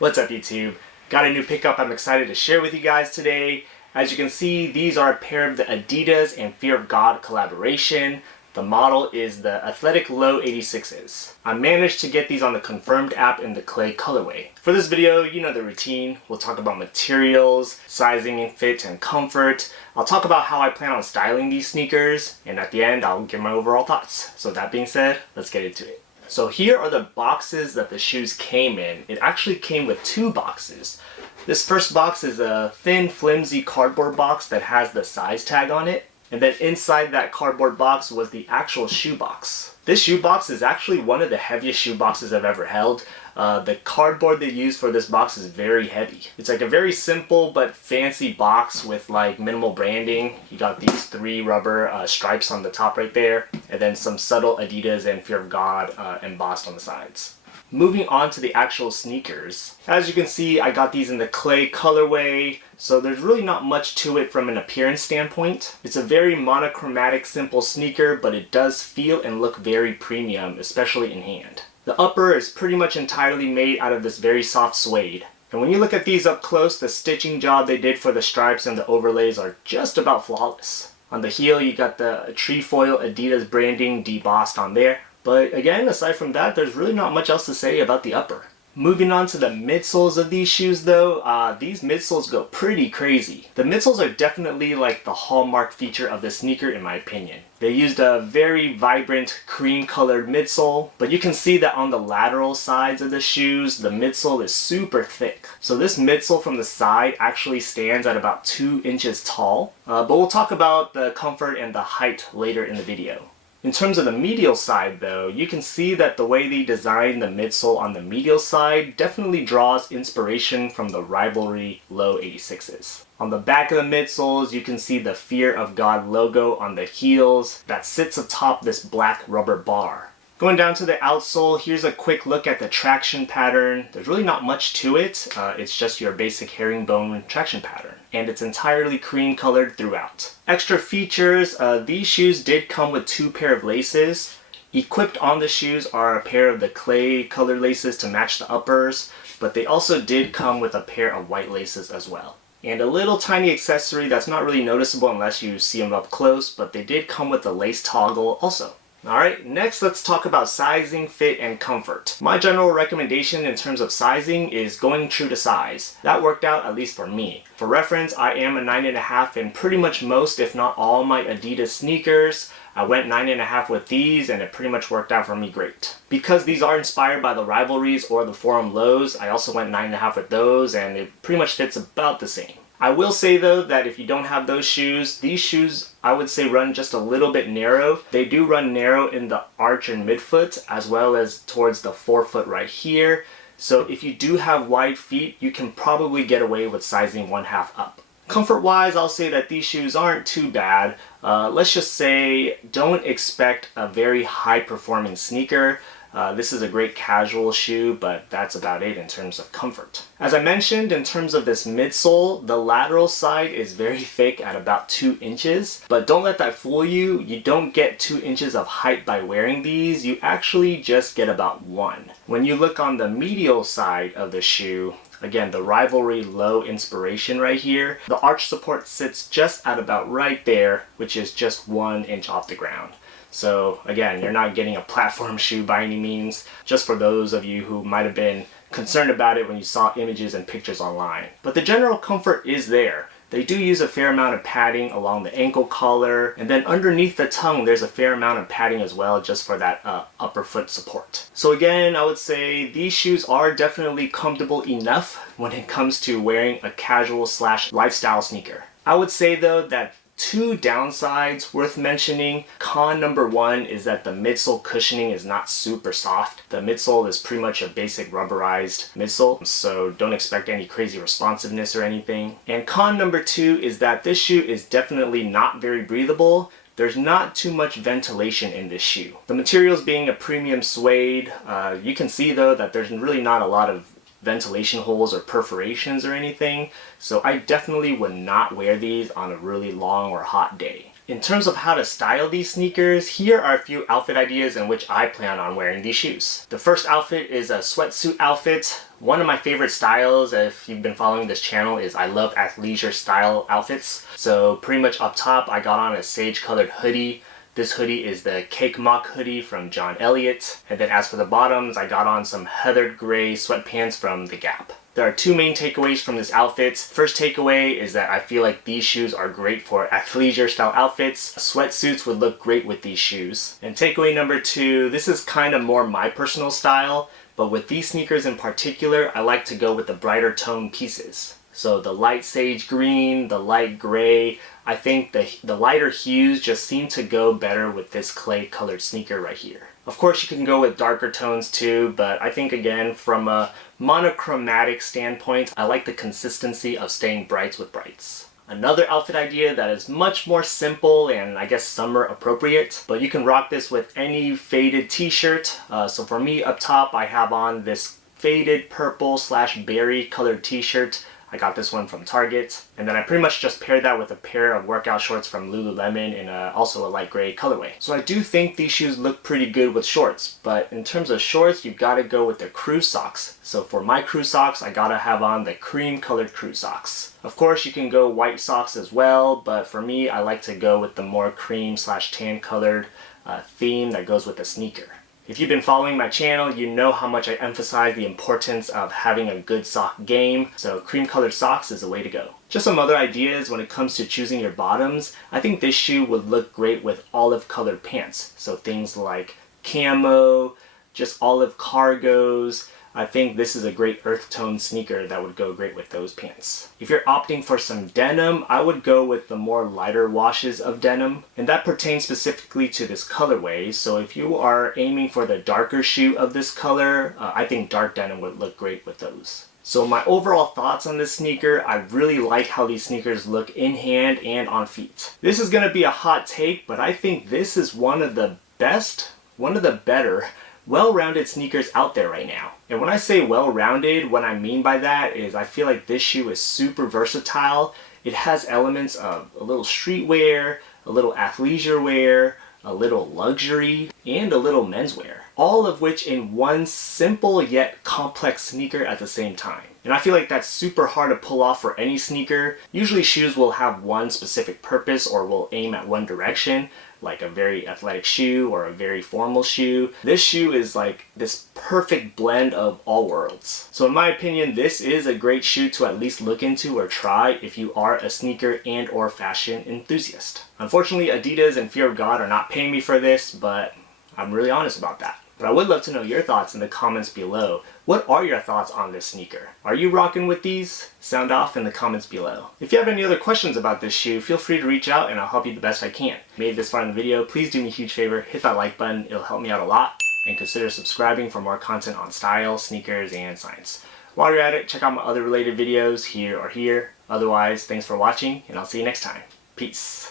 What's up, YouTube? Got a new pickup I'm excited to share with you guys today. As you can see, these are a pair of the Adidas and Fear of God collaboration. The model is the Athletic Low 86s. I managed to get these on the Confirmed app in the clay colorway. For this video, you know the routine. We'll talk about materials, sizing and fit and comfort. I'll talk about how I plan on styling these sneakers, and at the end, I'll give my overall thoughts. So that being said, let's get into it. So here are the boxes that the shoes came in. It actually came with two boxes. This first box is a thin, flimsy cardboard box that has the size tag on it. And then inside that cardboard box was the actual shoe box. This shoe box is actually one of the heaviest shoe boxes I've ever held. The cardboard they used for this box is very heavy. It's like a very simple but fancy box with like minimal branding. You got these three rubber stripes on the top right there, and then some subtle Adidas and Fear of God embossed on the sides. Moving on to the actual sneakers. As you can see, I got these in the clay colorway, so there's really not much to it from an appearance standpoint. It's a very monochromatic, simple sneaker, but it does feel and look very premium, especially in hand. The upper is pretty much entirely made out of this very soft suede. And when you look at these up close, the stitching job they did for the stripes and the overlays are just about flawless. On the heel, you got the trefoil Adidas branding debossed on there. But again, aside from that, there's really not much else to say about the upper. Moving on to the midsoles of these shoes though, these midsoles go pretty crazy. The midsoles are definitely like the hallmark feature of the sneaker in my opinion. They used a very vibrant cream colored midsole, but you can see that on the lateral sides of the shoes, the midsole is super thick. So this midsole from the side actually stands at about 2 inches tall, but we'll talk about the comfort and the height later in the video. In terms of the medial side though, you can see that the way they designed the midsole on the medial side definitely draws inspiration from the Rivalry Low 86s. On the back of the midsoles, you can see the Fear of God logo on the heels that sits atop this black rubber bar. Going down to the outsole, here's a quick look at the traction pattern. There's really not much to it. It's just your basic herringbone traction pattern. And it's entirely cream colored throughout. Extra features, these shoes did come with 2 pair of laces. Equipped on the shoes are a pair of the clay colored laces to match the uppers, but they also did come with a pair of white laces as well. And a little tiny accessory that's not really noticeable unless you see them up close, but they did come with a lace toggle also. Alright, next let's talk about sizing, fit, and comfort. My general recommendation in terms of sizing is going true to size. That worked out at least for me. For reference, I am a 9.5 in pretty much most, if not all, my Adidas sneakers. I went 9.5 with these and it pretty much worked out for me great. Because these are inspired by the Rivalries or the Forum Lows, I also went 9.5 with those and it pretty much fits about the same. I will say though that if you don't have those shoes, these shoes I would say run just a little bit narrow. They do run narrow in the arch and midfoot as well as towards the forefoot right here. So if you do have wide feet, you can probably get away with sizing 1/2 up. Comfort wise, I'll say that these shoes aren't too bad. Let's just say don't expect a very high performing sneaker. This is a great casual shoe, but that's about it in terms of comfort. As I mentioned, in terms of this midsole, the lateral side is very thick at about 2 inches, but don't let that fool you. You don't get 2 inches of height by wearing these, you actually just get about 1. When you look on the medial side of the shoe, again, the Rivalry Low inspiration right here, the arch support sits just at about right there, which is just 1 inch off the ground. So again, you're not getting a platform shoe by any means, just for those of you who might have been concerned about it when you saw images and pictures online. But the general comfort is there. They do use a fair amount of padding along the ankle collar, and then underneath the tongue there's a fair amount of padding as well just for that upper foot support. So again, I would say these shoes are definitely comfortable enough when it comes to wearing a casual / lifestyle sneaker. I would say though that 2 downsides worth mentioning. Con number 1 is that the midsole cushioning is not super soft. The midsole is pretty much a basic rubberized midsole, so don't expect any crazy responsiveness or anything. And con number 2 is that this shoe is definitely not very breathable. There's not too much ventilation in this shoe. The materials being a premium suede, you can see though that there's really not a lot of ventilation holes or perforations or anything, so I definitely would not wear these on a really long or hot day. In terms of how to style these sneakers, here are a few outfit ideas in which I plan on wearing these shoes. The first outfit is a sweatsuit outfit. One of my favorite styles, if you've been following this channel, is I love athleisure style outfits. So pretty much up top, I got on a sage colored hoodie. This hoodie is the Cake Mock hoodie from John Elliott. And then as for the bottoms, I got on some heathered gray sweatpants from The Gap. There are two main takeaways from this outfit. First takeaway is that I feel like these shoes are great for athleisure style outfits. Sweatsuits would look great with these shoes. And takeaway number two, this is kind of more my personal style, but with these sneakers in particular, I like to go with the brighter tone pieces. So the light sage green, the light gray, I think the lighter hues just seem to go better with this clay colored sneaker right here. Of course you can go with darker tones too, but I think again from a monochromatic standpoint, I like the consistency of staying brights with brights. Another outfit idea that is much more simple and I guess summer appropriate, but you can rock this with any faded t-shirt. So for me up top I have on this faded purple / berry colored t-shirt. I got this one from Target, and then I pretty much just paired that with a pair of workout shorts from Lululemon in also a light gray colorway. So I do think these shoes look pretty good with shorts, but in terms of shorts, you've got to go with the crew socks. So for my crew socks, I gotta have on the cream colored crew socks. Of course, you can go white socks as well, but for me, I like to go with the more cream / tan colored theme that goes with the sneaker. If you've been following my channel, you know how much I emphasize the importance of having a good sock game, so cream colored socks is the way to go. Just some other ideas when it comes to choosing your bottoms. I think this shoe would look great with olive colored pants, so things like camo, just olive cargos. I think this is a great earth tone sneaker that would go great with those pants. If you're opting for some denim, I would go with the more lighter washes of denim, and that pertains specifically to this colorway. So if you are aiming for the darker shoe of this color, I think dark denim would look great with those. So my overall thoughts on this sneaker, I really like how these sneakers look in hand and on feet. This is gonna be a hot take, but I think this is one of the better well-rounded sneakers out there right now. And when I say well-rounded, what I mean by that is I feel like this shoe is super versatile. It has elements of a little streetwear, a little athleisure wear, a little luxury, and a little menswear. All of which in one simple yet complex sneaker at the same time. And I feel like that's super hard to pull off for any sneaker. Usually shoes will have one specific purpose or will aim at one direction, like a very athletic shoe or a very formal shoe. This shoe is like this perfect blend of all worlds. So in my opinion, this is a great shoe to at least look into or try if you are a sneaker and or fashion enthusiast. Unfortunately, Adidas and Fear of God are not paying me for this, but I'm really honest about that. But I would love to know your thoughts in the comments below. What are your thoughts on this sneaker? Are you rocking with these? Sound off in the comments below. If you have any other questions about this shoe, feel free to reach out and I'll help you the best I can. If you made it this far in the video, please do me a huge favor, hit that like button, it'll help me out a lot, and consider subscribing for more content on style, sneakers, and science. While you're at it, check out my other related videos here or here. Otherwise, thanks for watching, and I'll see you next time. Peace.